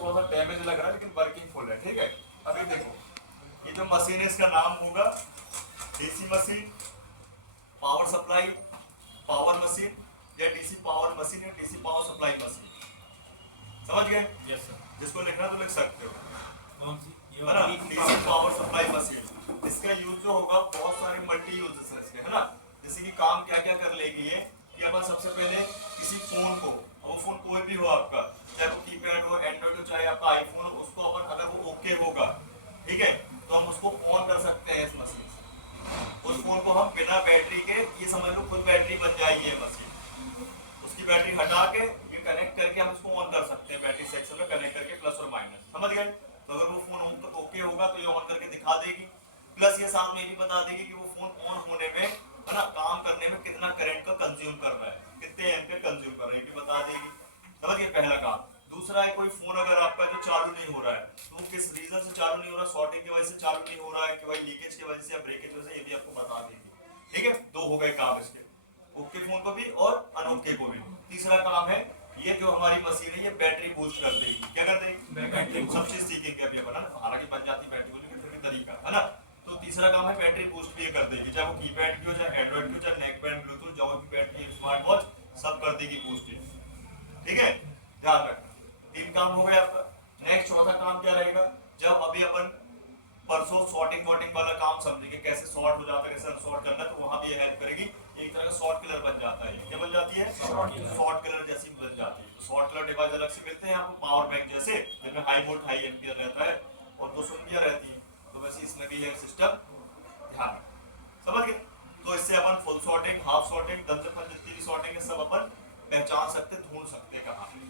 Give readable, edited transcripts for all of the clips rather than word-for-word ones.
थोड़ा सा डैमेज लग रहा है लेकिन वर्किंग फुल है, ठीक है। अभी देखो ये जो मशीन है इसका नाम होगा DC machine, power supply power machine, या डीसी पावर मशीन या डीसी पावर सप्लाई मशीन। समझ गए? Yes sir. जिसको लिखना तो लिख सकते हो, कौन सी? है ना, डीसी पावर सप्लाई मशीन। इसका यूज जो होगा बहुत सारे मल्टी यूजेस है इसके, है ना। जैसे कि काम क्या क्या कर लेगी ये कि अपन सबसे पहले किसी फोन को, वो फोन कोई भी हो आपका, चाहे वो कीपैड हो, एंड्रॉइड हो, चाहे आपका आईफोन हो, उसको अपन अगर वो ओके होगा, ठीक है, तो हम उसको ऑन कर सकते हैं इस मशीन से। उस फोन को हम बिना बैटरी के, ये समझ लो खुद बैटरी बन जाएगी ये मशीन, उसकी बैटरी हटा के ये कनेक्ट करके हम इसको ऑन कर सकते हैं, बैटरी सेक्शन में कनेक्ट करके प्लस और माइनस। समझ गए? तो अगर वो फोन ओके होगा तो ये ऑन करके दिखा देगी, प्लस ये साथ में ये भी बता देगी कि वो फोन ऑन होने में, है ना, काम करने में कितना करंट का कंज्यूम कर रहा है, कितने एम्पीयर कंज्यूम कर रहा है, ये भी बता देगी। समझ गए? पहला काम। दूसरा है कोई फोन अगर आपका जो चालू नहीं हो रहा है तो वो किस रीजन से चालू नहीं हो रहा, शॉर्टिंग की वजह से चालू नहीं हो रहा है कि भाई लीकेज की वजह से या ब्रेकेज की वजह से, ये भी आपको बता देगी। ठीक है, दो हो गए काम इसके, ओके फोन को भी और अनोके को भी। तीसरा काम है ये जो हमारी मशीन है ये बैटरी बूस्ट कर देगी। क्या कर देगी? बैटरी। सब चीज सीखेंगे अभी अपन, हालांकि बन जाती बैटरी को, लेकिन फिर भी तरीका, है ना। तो तीसरा काम है बैटरी बूस्ट भी ये कर देगी, चाहे वो कीपैड की हो, चाहे एंड्रॉइड की हो, चाहे नेक बैंड, ब्लूटूथ, जो भी बैटरी, स्मार्ट वॉच, सब कर देगी बूस्ट। ठीक है, ध्यान रखना। तीन काम हो गए आपका। नेक्स्ट चौथा काम क्या रहेगा, जब अभी अपन परसों सॉर्टिंग वॉटिंग वाला काम समझेंगे, कैसे सॉर्ट हो जाता है, कैसे अनसॉर्ट करना है, तो वहां भी ये हेल्प करेगी। एक तरह का सॉर्ट किलर बन जाता है। क्या बन जाती है? सॉर्ट किलर जैसी बन जाती है। तो सॉर्ट किलर डिवाइस अलग से मिलते हैं आपको पावर बैंक जैसे, जिनमें हाई वोल्ट हाई एम्पियर रहता है और 200 एम्पियर रहती है, तो वैसे इसमें भी है सिस्टम, ध्यान। समझ गए? तो इससे अपन फुल सॉर्टिंग, हाफ सॉर्टिंग, दंजन जितनी भी सॉर्टिंग है सब अपन पहचान सकते, ढूंढ सकते कहाँ है।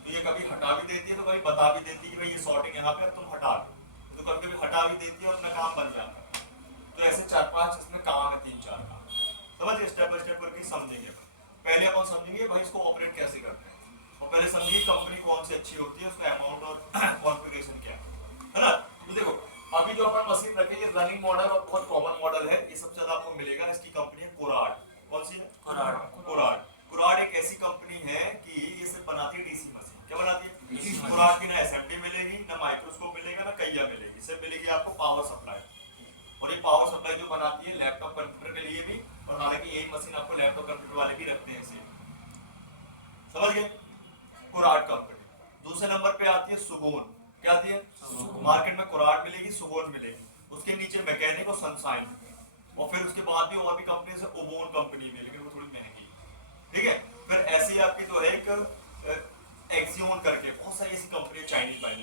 तो ये कभी हटा भी देती है तो कभी बता भी देती है कि भाई ये सॉर्टिंग यहाँ पे तुम हटा दो, तो कभी कभी हटा भी देती है और अपना काम बन जाता है। तो ऐसे 4-5 इसमें काम है, 3-4 काम। समझिए? स्टेप बाय स्टेप करके समझेंगे। पहले अपन समझेंगे भाई इसको ऑपरेट कैसे करते हैं, और पहले समझिए कंपनी कौन सी अच्छी होती है, उसका अमाउंट और कॉन्फ़िगरेशन क्या है ना। तो देखो अभी जो अपन मशीन रखे ये रनिंग मॉडल और बहुत कॉमन मॉडल है, ये सबसे ज्यादा आपको मिलेगा। इसकी कंपनी है कुराड। कौन सी है? कुराड। कुराड एक ऐसी कंपनी है कि ये सिर्फ बनाती है डीसी मशीन। क्या बनाती है? कुराड की ना एसएमडी मिलेगी, ना माइक्रोस्कोप मिलेगा, ना कैया मिलेगी, सिर्फ मिलेगी आपको पावर सप्लाई। और ये पावर सप्लाई जो बनाती है लैपटॉप कंप्यूटर के लिए भी, और हालांकि यही मशीन आपको लैपटॉप कंप्यूटर वाले भी रखते हैं इसे। समझ गए? कुराड कंपनी। दूसरे नंबर पे आती है सुगोन। क्या आती है? मार्केट में कुराड मिलेगी, सुगोन मिलेगी, उसके नीचे मैकेनिक और सनशाइन, और फिर उसके बाद भी और भी कंपनी है, ओबोन कंपनी में, लेकिन वो थोड़ी महंगी। ठीक है, फिर ऐसी आपकी जो है एक एक्सियोन करके बहुत सारी ऐसी कंपनी है चाइनीज वाली,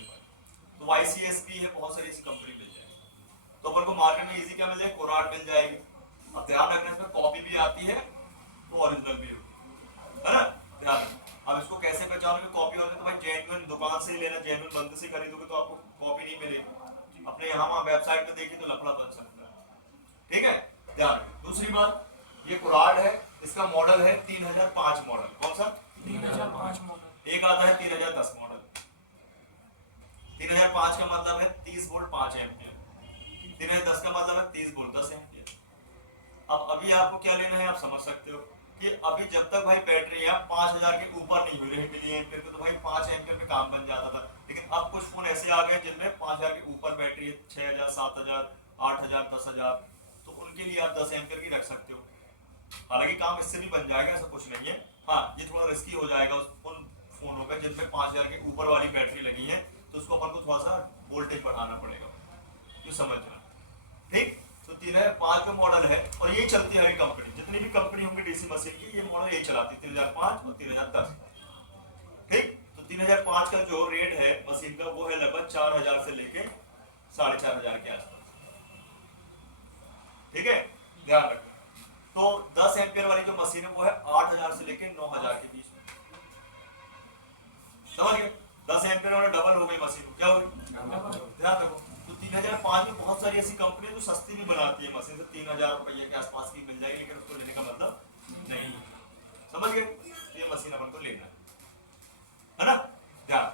तो वाईसीएस भी है, बहुत सारी ऐसी कंपनी मिल जाएगी। तो अपन को मार्केट में इजी क्या मिल जाएगी? कुराड मिल जाएगी। अब ध्यान रखना इसमें कॉपी भी आती है तो ओरिजिनल भी होती है ना, ध्यान। अब इसको कैसे पहचानोगे कॉपी होने, तो भाई जेन्युइन दुकान से लेना, जेन्युइन बंदे से खरीदोगे तो आपको कॉपी नहीं मिलेगी। अपने यहाँ वहाँ वेबसाइट पे देखी तो लफड़ा बन सकता है। ठीक है, ध्यान। दूसरी बात, ये कुराड है, इसका मॉडल है 3005 मॉडल। कौन सा? 3005 मॉडल। एक आता है 3010 मॉडल। 3005 का मतलब है 30 वोल्ट 5 एम्पियर, 3010 का मतलब है 30 वोल्ट 10 एम्पियर। अब अभी आपको क्या लेना है, आप समझ सकते हो कि अभी जब तक भाई बैटरी है 5000 के ऊपर नहीं हुई रही मिली एम्पियर को, तो भाई 5 एम्पियर में काम बन जाता था। लेकिन अब कुछ फोन ऐसे आ गए जिनमें 5000 के ऊपर बैटरी है, 6000, 7000, 8000, 10000, तो उनके लिए आप 10 एम्पियर की रख सकते हो। हालांकि काम इससे भी बन जाएगा, ऐसा कुछ नहीं है। हाँ, ये थोड़ा रिस्की हो जाएगा उन फोनों पे जिनमें 5000 के ऊपर वाली बैटरी लगी है, तो उसको अपन को थोड़ा सा वोल्टेज बढ़ाना पड़ेगा, ये समझना। ठीक, तो 3005 का मॉडल है और यही चलती है हर कंपनी, जितनी भी कंपनी होंगी डीसी मशीन की, ये मॉडल यही चलाती है, 3005 और 3010। ठीक, तो 3005 का जो रेट है मशीन का वो है लगभग 4000 से लेके 4500 के आसपास। ठीक है, ध्यान रखना। तो 10 एम्पियर वाली जो मशीन है वो है 8000 से लेके 9000 के बीच में। समझ गए? 10 एम्पियर वाला डबल हो गई मशीन, क्या हो गई? ध्यान रखो। तो 3005 में बहुत सारी ऐसी कंपनी है जो सस्ती भी बनाती है मशीन, से 3000 रुपये के आसपास की मिल जाएगी, लेकिन उसको लेने का मतलब नहीं। समझ गए? ये मशीन अपन को लेना है ना, ध्यान।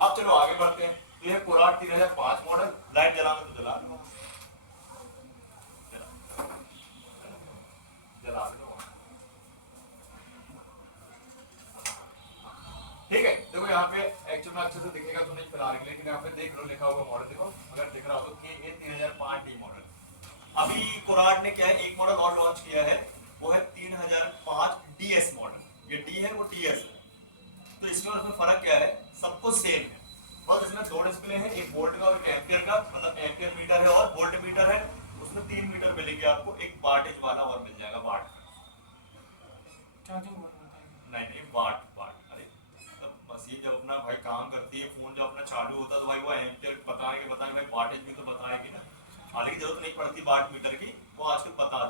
अब चलो आगे बढ़ते हैं। तो ये कुराड 3005 मॉडल, लाइट जलाना तो जला लो, जला लो। ठीक है, देखो यहाँ पे एक्चुअल इतना अच्छे से दिखेगा तो नहीं फिलहाल, लेकिन यहाँ पे देख लो लिखा हुआ मॉडल देखो, अगर दिख रहा हो तो KA 3005D मॉडल। अभी कोराट ने क्या है एक मॉडल और लॉन्च किया है, वो है 3005 DS मॉडल। ये D है वो DS है। तो इसमें और उसमें फर्क क्या है, सबको सेम है, बस इसमें दो डिस्प्ले है, एक वोल्ट का और एक एम्पियर का, मतलब एम्पियर मीटर है और वोल्ट मीटर है। उसमें 3 मीटर मिलेंगे आपको, एक वाटेज वाला और मिल जाएगा वाट। चार्जिंग बोर्ड बताइए। नहीं वाट वाट, अरे तब मशीन जब अपना भाई काम करती है, फोन जब अपना चालू होता है तो भाई वो एम्पियर बताएंगे भाई वाटेज भी तो बताएगी ना। हालांकि जरूरत नहीं पड़ती वाट मीटर की, वो आजकल बता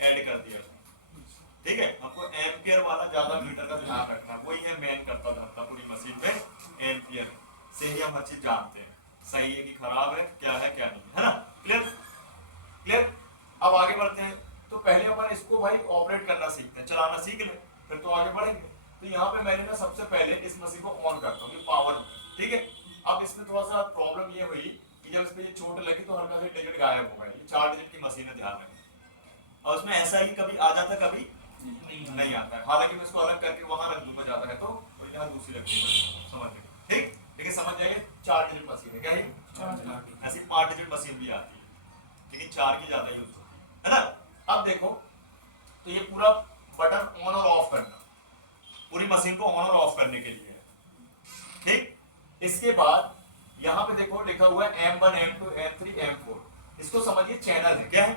ऐड कर दिया, ठीक है। हमको एम्पियर वाला ज्यादा मीटर का ध्यान रखना, वही है मेन करता धरता पूरी मशीन में, एम्पियर से ही हम हर चीज जानते हैं, सही है कि खराब है, क्या है क्या नहीं है ना। Clear clear. अब आगे बढ़ते हैं, तो पहले अपन इसको भाई ऑपरेट करना सीखते हैं, चलाना सीख ले, फिर तो आगे बढ़ेंगे। तो यहाँ पे मैंने ना सबसे पहले इस मशीन को ऑन करता हूँ, पावर, ठीक है। अब इसमें थोड़ा सा प्रॉब्लम ये हुई कि जब इसमें ये चोट लगी तो हल्का सा डिजिट गायब हो गया। ये 4 डिजिट की मशीन है, ध्यान रखें। और उसमें ऐसा ही कभी आ जाता कभी नहीं आता है, हालांकि मैं इसको अलग करके वहां रख दूंगा ज्यादा है तो, और यहाँ दूसरी रख दूंगा, समझ गए, ठीक। लेकिन समझ जाइए 4 डिजिट मशीन है, क्या है ऐसी 5 डिजिट मशीन भी आती है, लेकिन 4 की ज्यादा यूज है ना। अब देखो, तो ये पूरा बटन ऑन और ऑफ करना, पूरी मशीन को ऑन और ऑफ करने के लिए है, ठीक। इसके बाद यहाँ पे देखो लिखा हुआ है M1 M2 M3 M4, इसको समझिए चैनल है, क्या है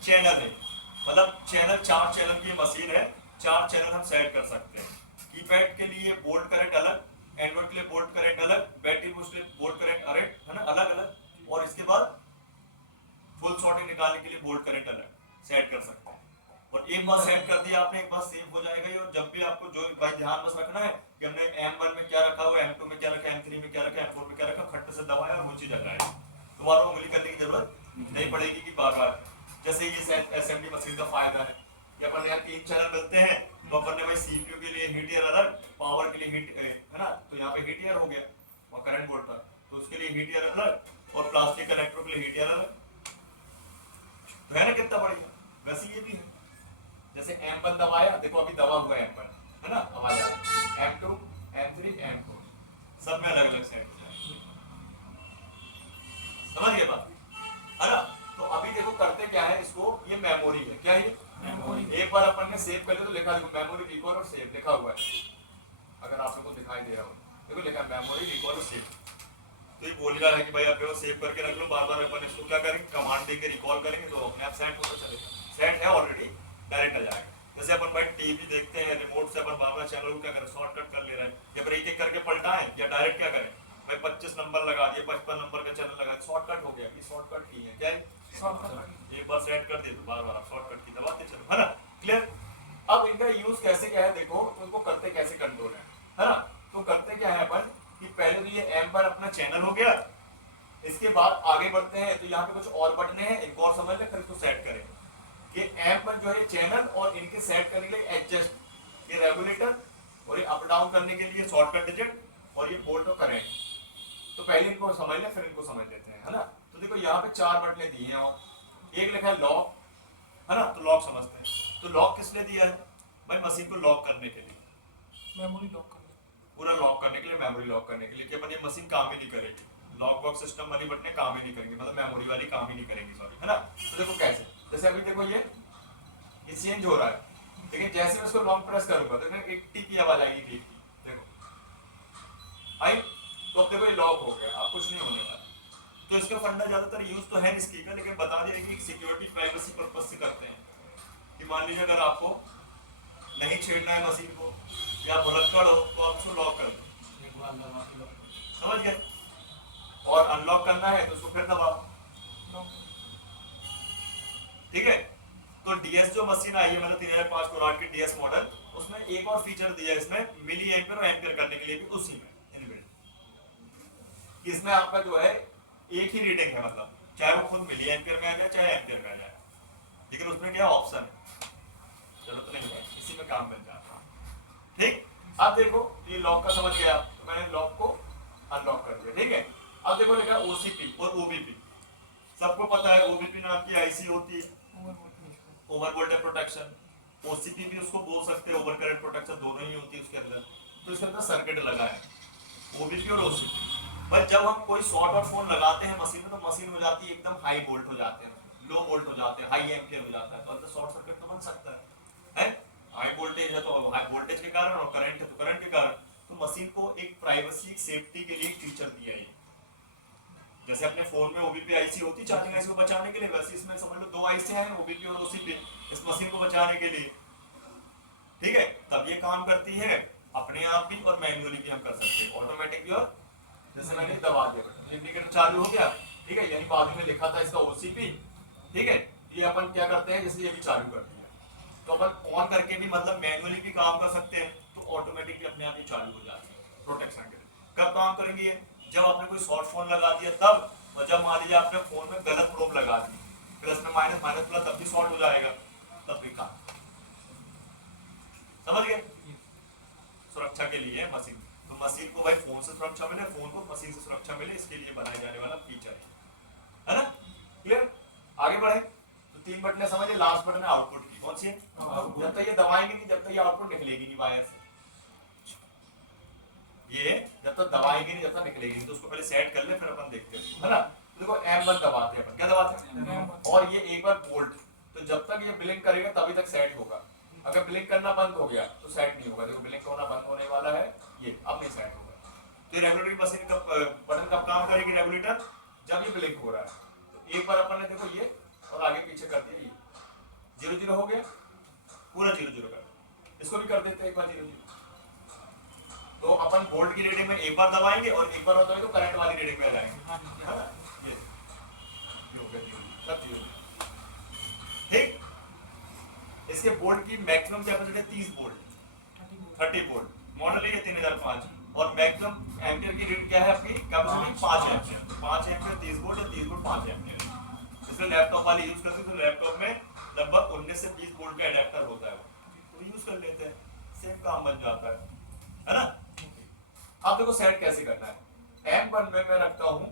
चैनल है, मतलब चैनल 4 चैनल की मशीन है, 4 चैनल हम सेट कर सकते हैं। कीपैड के लिए बोल्ट करंट अलग, एंड्रॉइड के लिए बोल्ट करंट अलग, बैटरी बूस्ट के लिए बोल्ट करंट अलग है ना, अलग अलग, और इसके बाद फुल शॉटिंग निकालने के लिए बोल्ट करंट अलग सेट कर सकते हैं। और एक बार सेट कर दिया आपने, एक बार सेव हो जाएगा। और जब भी आपको जो भाई ध्यान बस रखना है कि हमने M1 में क्या रखा हुआ, M2 में क्या रखा, M3 में क्या रखा, M4 में क्या रखा, खट्टे से दबाया और ऊंची जगह है, दोबारा उंगली करने की जरूरत नहीं पड़ेगी कि बार बार। जैसे ये असेंबली मशीन का फायदा है कि अपन यहाँ 3 चैनल मिलते हैं, तो अपन ने भाई CPU के लिए हीट ईयर अलग, पावर के लिए हीट है ना, तो यहाँ पे हीट ईयर हो गया, वहाँ करंट बोर्ड था तो उसके लिए हीट ईयर अलग, और प्लास्टिक कनेक्टर के लिए हीट ईयर अलग, तो है ना कितना बढ़िया। वैसे ये भी है, जैसे M1 दबाया, देखो अभी दबा हुआ है M1 है ना, अब आ जाएगा M2 M3 M4, सब में अलग अलग सेट होता है, समझ गए बात है ना। तो अभी देखो करते क्या है, इसको ये मेमोरी है, क्या है मेमोरी। एक बार अपन ने सेव कर लिया तो लिखा देखो मेमोरी रिकॉल और सेव लिखा हुआ है, अगर आप लोगों को दिखाई दे रहा हो देखो लिखा है मेमोरी रिकॉल और सेव। तो ये बोल रहा है कि भाई आप वो सेव करके रख लो, बार बार अपन इसको क्या करेंगे, कमांड देके रिकॉल करेंगे तो अपने आप सेट होता चलेगा, सेट है ऑलरेडी, डायरेक्ट आ जाएगा। जैसे अपन भाई टीवी देखते हैं, रिमोट से अपन बार बार चैनल को क्या करें, शॉर्टकट कर ले रहे हैं, या फिर एक एक करके पलटाएं, या डायरेक्ट क्या करें भाई 25 नंबर लगा दिए, 55 नंबर का चैनल लगा, शॉर्टकट हो गया। ये शॉर्टकट की है, क्या है शॉर्टकट, एक बार सेट कर दिए तो बार बार आप शॉर्टकट की दबाते चलो, है ना। क्लियर। अब इनका यूज कैसे क्या है देखो, तो इनको करते कैसे कंट्रोल है ना। तो करते क्या है अपन कि पहले तो ये M1 अपना चैनल हो गया, इसके बाद आगे बढ़ते हैं तो यहाँ पे कुछ और बटने हैं, इनको और समझ ले फिर इसको सेट करेंगे। ये M1 जो है चैनल, और इनके सेट करने के लिए एडजस्ट, ये रेगुलेटर, और ये अप डाउन करने के लिए शॉर्टकट डिजिट, और ये बोल्ट और करंट। तो पहले इनको समझ ले फिर इनको समझ लेते हैं, है ना। तो देखो यहाँ पे 4 बटने दिए हैं, और एक लिखा है लॉक, है ना, तो लॉक समझते हैं। तो लॉक किस लिए दिया है भाई, मशीन को लॉक करने के लिए, मेमोरी लॉक करने, पूरा लॉक करने के लिए, मेमोरी लॉक करने के लिए, कि अपन ये मशीन काम ही नहीं करेगी, लॉक बॉक्स सिस्टम वाली बटने काम ही नहीं करेंगी, मतलब मेमोरी वाली काम ही नहीं करेंगी, सॉरी, है ना। तो देखो कैसे, जैसे अभी देखो ये चेंज हो रहा है, लेकिन जैसे मैं इसको लॉन्ग प्रेस करूंगा तो एक टी की आवाज आएगी, टी की, देखो आई, तो अब देखो ये लॉक हो गया, अब कुछ नहीं होने वाला। तो इसका फंडा ज्यादातर यूज तो है इसकी का, लेकिन बता दिया कि सिक्योरिटी प्राइवेसी पर्पस से करते हैं, कि मान लीजिए अगर आपको नहीं छेड़ना है मशीन को, या भुलक्कड़ हो तो आप उसको लॉक कर दो, एक बार दबा के लॉक समझ गए, और अनलॉक करना है तो उसको फिर दबाओ, लॉक। ठीक है। तो डीएस जो मशीन आई है, मतलब 3005 कोराट की डीएस मॉडल, उसमें एक और फीचर दिया है इसमें, मिली एम्पियर और एम्पियर करने के लिए भी उसी में इनबिल्ट। इसमें आपका जो है एक ही रीडिंग है, मतलब चाहे वो खुद मिली एम्पियर में आ जाए चाहे एम्पियर में आ जाए, लेकिन उसमें क्या ऑप्शन है, चलो तो नहीं है, इसी में काम बन जाता है, ठीक। अब देखो ये लॉक का समझ गया, तो मैंने लॉक को अनलॉक कर दिया, ठीक है। अब देखो लिखा ओसीपी और ओबीपी, सबको पता है ओबीपी नाम की आईसी होती है, ओवर वोल्टेज प्रोटेक्शन, ओसीपी भी उसको बोल सकते हैं, ओवर करंट प्रोटेक्शन, दोनों ही होती है उसके अंदर। तो इसके अंदर सर्किट लगा है, ओबीपी और ओसीपी। बट जब हम कोई शॉर्ट आउट फोन लगाते हैं मशीन में, तो मशीन हो जाती है एकदम हाई वोल्ट हो जाते हैं, लो वोल्ट हो जाते हैं, हाई एम्पियर हो जाता है, तो अंदर शॉर्ट सर्किट तो बन सकता है। हाई वोल्टेज है तो हाई वोल्टेज के कारण, और करंट है तो करंट के कारण। तो मशीन को एक प्राइवेसी सेफ्टी के लिए एक फीचर दिया है। जैसे अपने फोन में ओबीपी आईसी होती है चार्जिंग आईसी को बचाने के लिए, वैसे इसमें समझ लो दो आईसी हैं, ओबीपी और ओसीपी, इस मशीन को बचाने के लिए। ठीक है, तब ये काम करती है अपने आप भी और मैन्युअली भी हम कर सकते हैं, ऑटोमेटिक भी। और जैसे मैंने दबा दिया बटन, इंडिकेटर चालू हो गया, ठीक है, यानी बाजू में लिखा था इसका ओसीपी, ठीक है, ये अपन क्या करते हैं, जैसे ये भी चालू कर दिया, तो अपन ऑन करके भी मतलब मैन्युअली भी काम कर सकते हैं, तो ऑटोमेटिकली अपने आप ये चालू हो जाती है प्रोटेक्शन के लिए। कब काम करेंगे ये, जब आपने कोई शॉर्ट फोन लगा दिया तब, और जब मान लीजिए आपने फोन में गलत प्रोब लगा दी, प्लस में माइनस, माइनस प्लस, तब भी शॉर्ट हो जाएगा, तब भी काम। समझ गए, सुरक्षा के लिए मशीन, तो मशीन को भाई फोन से सुरक्षा मिले, फोन को मशीन से सुरक्षा मिले, इसके लिए बनाया जाने वाला फीचर है ना। क्लियर, आगे बढ़े तो 3 बटन समझिए, लास्ट बटन है आउटपुट की, कौन सी है, जब तक ये दबाएंगे नहीं, जब तक ये आउटपुट निकलेगी नहीं वायर से, ये जब तक दबाएंगे नहीं, जब तक निकलेगी नहीं, तो उसको पहले सेट कर ले, फिर अपन देखते हैं, है ना। देखो M1 दबाते हैं अपन, क्या दबाते हैं, और ये एक बार बोल्ट, तो जब तक ये ब्लिंक करेगा तभी तक सेट होगा, अगर ब्लिंक करना बंद हो गया तो सेट नहीं होगा। देखो ब्लिंक होना बंद होने वाला है, ये अब नहीं सेट होगा। तो ये रेगुलेटरी मशीन का बटन कब काम करेगी, रेगुलेटर जब ये ब्लिंक हो रहा है, तो एक बार अपन ने देखो ये और आगे पीछे कर दी, 0 0 हो गया, पूरा 0 0 कर, इसको भी कर देते हैं एक बार 0 0। तो अपन वोल्ट की रीडिंग में एक बार दबाएंगे और एक बार होता है तो करंट वाली रीडिंग में लगाएंगे, ये हो गया 0 सब 0। ठीक, इसके बोल्ट की मैक्सिमम कैपेसिटी है 30 वोल्ट, 30 वोल्ट, मॉडल है 3005, और मैक्सिमम एम्पियर की रेट क्या है आपकी कैपेसिटी 5 एम्पियर, 5 एम्पियर 30 वोल्ट, या 30 वोल्ट 5 एम्पियर। इसमें लैपटॉप वाले यूज करते हैं, तो लैपटॉप में लगभग 19 से 20 वोल्ट का एडेप्टर होता है, वो यूज कर लेते हैं, सेम काम बन जाता है ना। अब देखो सेट कैसे करना है, M1 में मैं रखता हूँ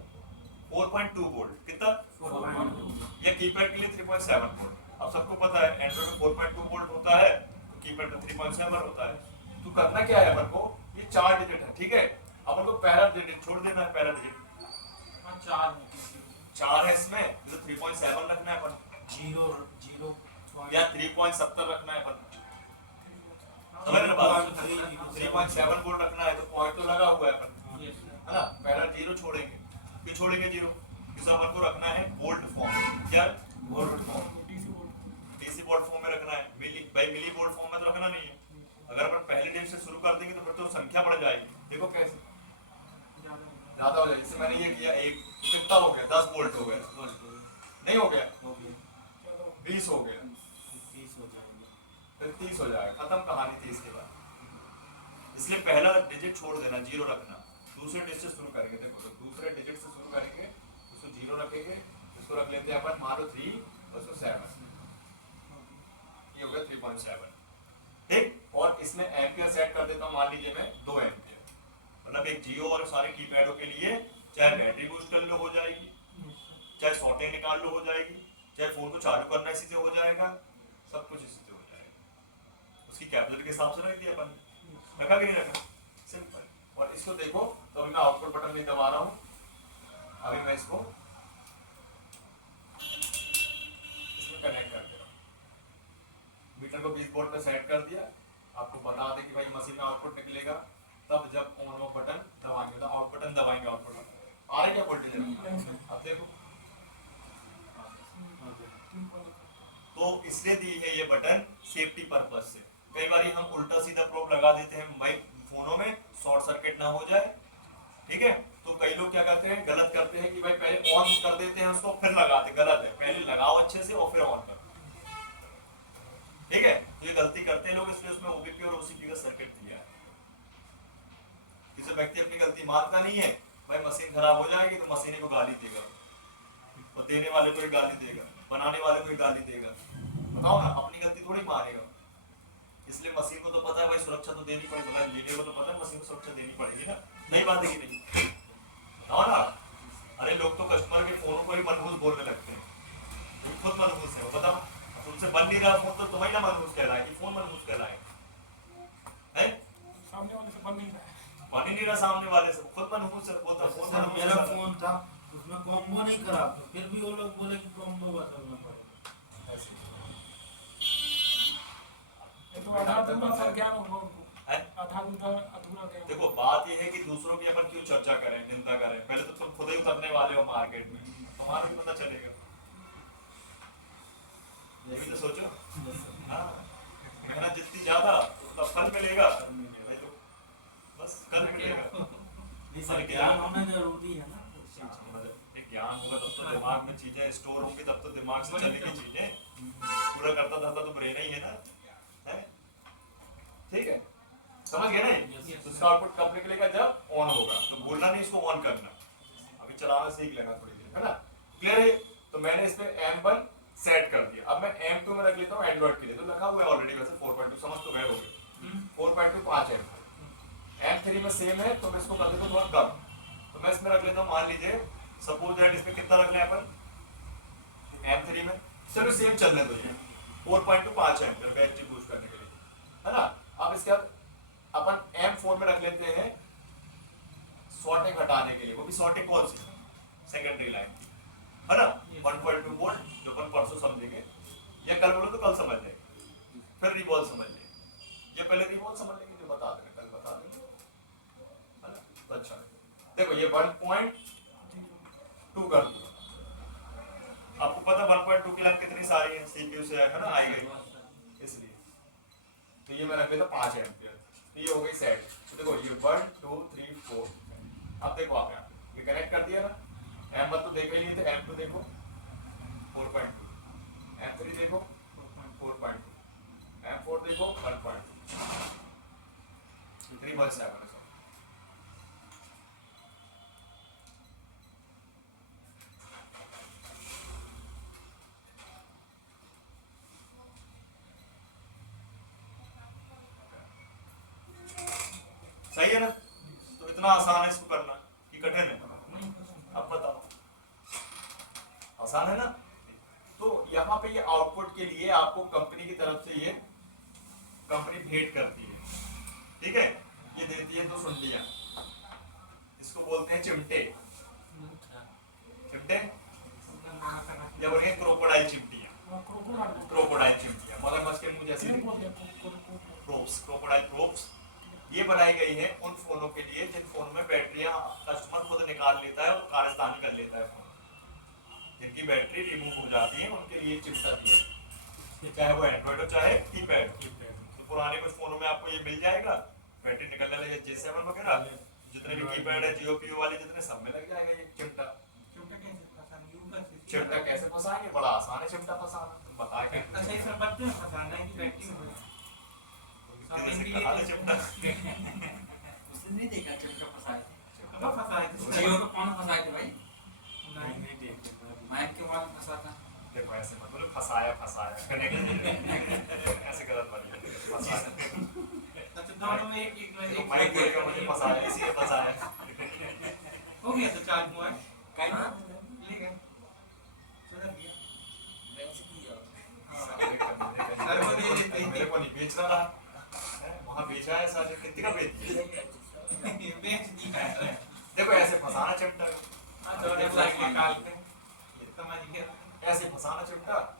4.2 वोल्ट, कितना 4.2, ये कीपैड के लिए 3.7 वोल्ट। अब सबको पता है एंड्रॉइड में 4.2 वोल्ट होता है, तो कीपैड में 3.7 होता है। तो करना क्या है अपन को, ये 4 डिजिट है, ठीक है, अपन को पहला डिजिट छोड़ देना है, पहला डिजिट 4 है इसमें, तो 3.7 रखना है अपन, 0 0 या 3.70 रखना है अपन, समझ रहे बात, 3.7 वोल्ट रखना है, तो पॉइंट तो लगा हुआ है अपन, है ना, पहला 0 छोड़ेंगे, क्यों छोड़ेंगे 0, इसे अपन को रखना है वोल्ट फॉर्म, क्या volt form, DC volt form में रखना है, मिली वोल्ट फॉर्म में तो रखना नहीं है। अगर अपन पहले डिजिट से शुरू कर देंगे तो फिर तो संख्या बढ़ जाएगी, देखो कैसे ज्यादा हो जाएगी। जैसे मैंने ये किया, एक कितना हो गया, 10 वोल्ट हो गया, नहीं हो गया, 20 हो गया, 30 हो जाएगा, खत्म कहानी थी इसके बाद। इसलिए पहला डिजिट छोड़ देना, 0 रखना, दूसरे डिजिट से शुरू करेंगे, देखो तो दूसरे डिजिट से शुरू करेंगे, उसको 0 रखेंगे, इसको रख लेते हैं अपन मान लो 3 और उसको 7, ये हो गया 3.7, ठीक। और इसमें एम्पियर सेट कर देता हूँ, मान लीजिए मैं 2 एम्पियर, मतलब एक जियो और सारे कीपैडों के लिए, चाहे बैटरी बूस्ट कर लो हो जाएगी, चाहे शॉर्टिंग निकाल लो हो जाएगी, चाहे फोन को चालू करना इसी से हो जाएगा, सब कुछ इसी से हो जाएगा। उसकी कैपेसिटी के हिसाब से रख दिया अपन, रखा कि नहीं रखा, सिंपल। और इसको देखो तो मैं आउटपुट बटन नहीं दबा रहा हूँ, अभी मैं इसको इसमें कनेक्ट कर दे रहा हूँ, मीटर को 20 वोल्ट पे सेट कर दिया। आपको बता दें कि भाई मशीन में आउटपुट निकलेगा तब जब ऑन ऑफ बटन दबाएंगे, तो आउट बटन दबाएंगे, आउटपुट आ रहा है क्या वोल्टेज, अब देखो। तो इसलिए दी है ये बटन सेफ्टी पर्पज से। कई बार हम उल्टा सीधा प्रोब लगा देते हैं माइक फोनों में, शॉर्ट सर्किट ना हो जाए, ठीक है। तो कई लोग क्या करते हैं, गलत करते हैं कि भाई पहले ऑन कर देते हैं उसको फिर लगाते, गलत है, पहले लगाओ अच्छे से और फिर ऑन करो, ठीक है। तो ये गलती करते हैं लोग, इसलिए उसमें ओबीपी और ओसीपी का सर्किट दिया है। किसी व्यक्ति अपनी गलती मानता नहीं है, भाई मशीन खराब हो जाएगी तो मशीन को गाली देगा, और देने वाले को एक गाली देगा, बनाने वाले को एक गाली देगा, बताओ ना, अपनी गलती थोड़ी मानेगा। इसलिए मशीन को तो पता है भाई सुरक्षा तो देनी पड़ेगी, भाई इंजीनियर को तो पता है मशीन को सुरक्षा देनी पड़ेगी ना, नहीं बात है कि नहीं, बताओ ना। अरे लोग तो कस्टमर के फोनों को ही मनहूस बोलने लगते हैं, खुद मनहूस है, बताओ तुमसे बन नहीं रहा फोन तो तुम्हें ना मनहूस कहलाए कि फोन मनहूस कहलाए, है सामने वाले से बन नहीं रहा है, बन ही नहीं रहा सामने वाले से, वो था फोन सर मेरा फोन था उसमें कॉम्बो नहीं करा फिर भी वो लोग बोले कि कॉम्बो बदलना पड़ेगा। ये तो आधा अधूरा सा ज्ञान होगा उनको, आधा अधूरा ज्ञान। देखो बात ये है कि दूसरों की अपन क्यों चर्चा करें, निंदा करें, पहले तो तुम खुद ही उतरने वाले हो मार्केट में, हमारा भी पता चलेगा। ये भी तो सोचो। हाँ, मेहनत जितनी ज्यादा उतना फल मिलेगा भाई, तो बस कल मिलेगा। सर ज्ञान होना जरूरी है ना। एक ज्ञान होगा तब तो दिमाग में चीजें स्टोर होंगी, तब तो दिमाग से चलेगी चीजें। पूरा करता धरता तो ब्रेन ही है ना, है? ठीक है, समझ गए ना? तो इसका आउटपुट कब निकलेगा? जब ऑन होगा। तो बोलना नहीं, इसको ऑन करना। अभी चलाना सीख लेना थोड़ी देर, है ना? क्लियर है? तो मैंने इस पे M1 सेट कर दिया। अब मैं M2 में रख लेता हूँ एंड्रॉइड के लिए, तो लगा हुआ है ऑलरेडी वैसे 4.2, समझ तो गए होंगे। 4.2 5 M, M3 में सेम है, तो मैं इसको कर देता हूँ थोड़ा कम। तो मैं इसमें रख लेता हूँ, मान लीजिए सपोज दैट इसमें कितना रख लें अपन M3 में, चलो सेम चलने दो, ये 4.2 5 एम्पीयर बैटरी बूस्ट करने के लिए, है ना? अब इसके बाद अपन M4 में रख लेते हैं शॉर्टिंग हटाने के लिए। वो भी शॉर्टिंग कौन सी? सेकेंडरी लाइन, है ना? 1.2 वोल्ट, जो अपन परसों समझेंगे, या कल बोलो तो कल समझ लेंगे, फिर रिवॉल्व समझ लेंगे। ये पहले रिवॉल्व समझ लेंगे, जो बता देंगे कल बता देंगे, है ना? तो अच्छा देखो ये 1.2 कर दो। आपको पता 1.2 की लाइन कितनी सारी है, सीपीयू से है ना, आई गई इसलिए। तो ये मैं रख लेता 5 एम्पीयर, तो ये हो गई सेट। तो देखो ये 1 2 3 4, अब देखो आप यहाँ ये कनेक्ट कर दिया ना। M1 तो देखा ही नहीं थे, M2 देखो 4.2, M3 देखो 4.2, M4 देखो 1.2, 3.7। सही है ना? तो इतना आसान है इसको करना कि कठिन है? अब बताओ, आसान है ना? तो यहाँ पे ये आउटपुट के लिए आपको कंपनी की तरफ से ये कंपनी भेंट करती है, ठीक है? ये देती है 2 सुंडियां, इसको बोलते हैं चिमटे। चिमटे या बोलेंगे क्रोकोडाइल चिमटियां। क्रोकोडाइल चिमटियां मगरमच्छ के मुंह जैसी, प्रोब्स, क्रोकोडाइल प्रोब्स। ये बनाई गई है उन फोनों के लिए जिन फोनों में बैटरियां कस्टमर खुद निकाल लेता है और कारस्तानी कर लेता है फोन, जिनकी बैटरी रिमूव हो जाती है, उनके लिए चिपसा दिया है, चाहे वो एंड्रॉइड हो चाहे कीपैड। तो पुराने कुछ फोनों में आपको ये मिल जाएगा, बैटरी निकलने लगे J7 वगैरह, जितने भी कीपैड है जियो पियो वाले जितने, सब में लग जाएगा ये चिमटा। चिमटा कैसे फंसाएंगे? बड़ा आसान है चिमटा फंसाना, तुम बताएंगे चिमटा। उसने नहीं देखा चिमटा फंसाए थे। थे। जियो को कौन फंसाए थे भाई? माइक के बाद फंसा था। देखो ऐसे मत बोलो, फंसाया ऐसे गलत बात है, फंसाया। दोनों में एक तो माइक बोलेगा मुझे फंसाया, इसलिए फंसाया। हो गया तो चार्ज हुआ है, कहीं ना ले गए, चला गया। मेरे को नहीं बेच रहा है, वहाँ बेचा है सारे, कितने का बेच दिया? बेच दिया है। देखो ऐसे फंसाना चिमटा, निकाल के समझ गया। ऐसे फंसाना चिमटा,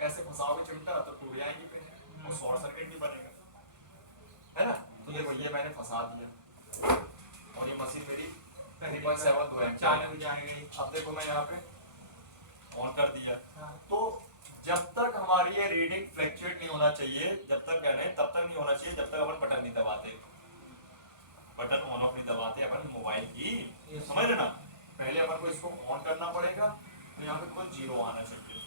ऐसे फंसाओगे चिमटा तो टूट जाएंगी फिर, और शॉर्ट सर्किट भी बनेगा, है ना? तो देखो ये मैंने फंसा दिया और ये मशीन मेरी 3.72 है, चालू हो जाएगी। अब देखो मैं यहाँ पे ऑन कर दिया। हाँ। तो जब तक हमारी ये रीडिंग फ्लक्चुएट नहीं होना चाहिए, जब तक कहने तब तक नहीं होना चाहिए जब तक अपन बटन नहीं दबाते, बटन ऑन ऑफ नहीं दबाते अपन मोबाइल की, समझ रहे ना? पहले अपन को इसको ऑन करना पड़ेगा, तो यहाँ पे कुछ 0 आना चाहिए,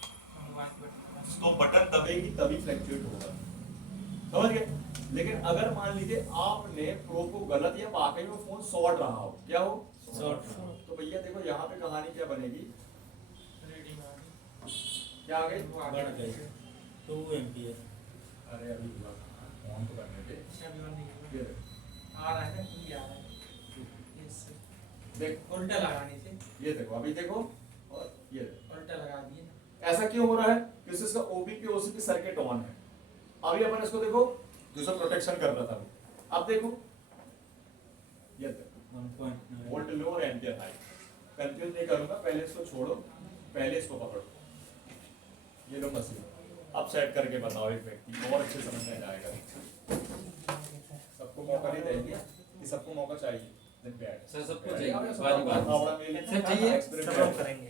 तो बटन दबेगी तभी फ्लक्चुएट होगा, समझ गए? लेकिन अगर मान लीजिए आपने प्रो को गलत या वाकई में फोन शॉर्ट रहा हो, क्या हो? शॉर्ट। तो भैया देखो यहाँ पे कहानी क्या बनेगी, क्या आ गई? बढ़ गई 2 एम्पीयर। अरे अभी ऑन तो करने दे, ये आ रहा है, ये आ रहा है। देख उल्टा लगाने से, ये देखो, अभी देखो, और ये देखो। उल्टा लगा दिए। ऐसा क्यों हो रहा है? क्योंकि इसका OBP OCP सर्किट ऑन है। अभी अपन इसको देखो, दूसरा प्रोटेक्शन कर रहा था, अब देखो ये देखो 1.9 वोल्ट लो और एम्पियर हाई। कंफ्यूज नहीं करूंगा, पहले इसको छोड़ो, पहले इसको पकड़ो। ये लो मशीन, अब सेट करके बताओ एक व्यक्ति और अच्छे समझ में आएगा। सबको मौका नहीं देंगे कि सबको मौका चाहिए। सर सबको चाहिए, बारी बारी फावड़ा मेल सब चाहिए, एक्सपेरिमेंट सब लोग करेंगे।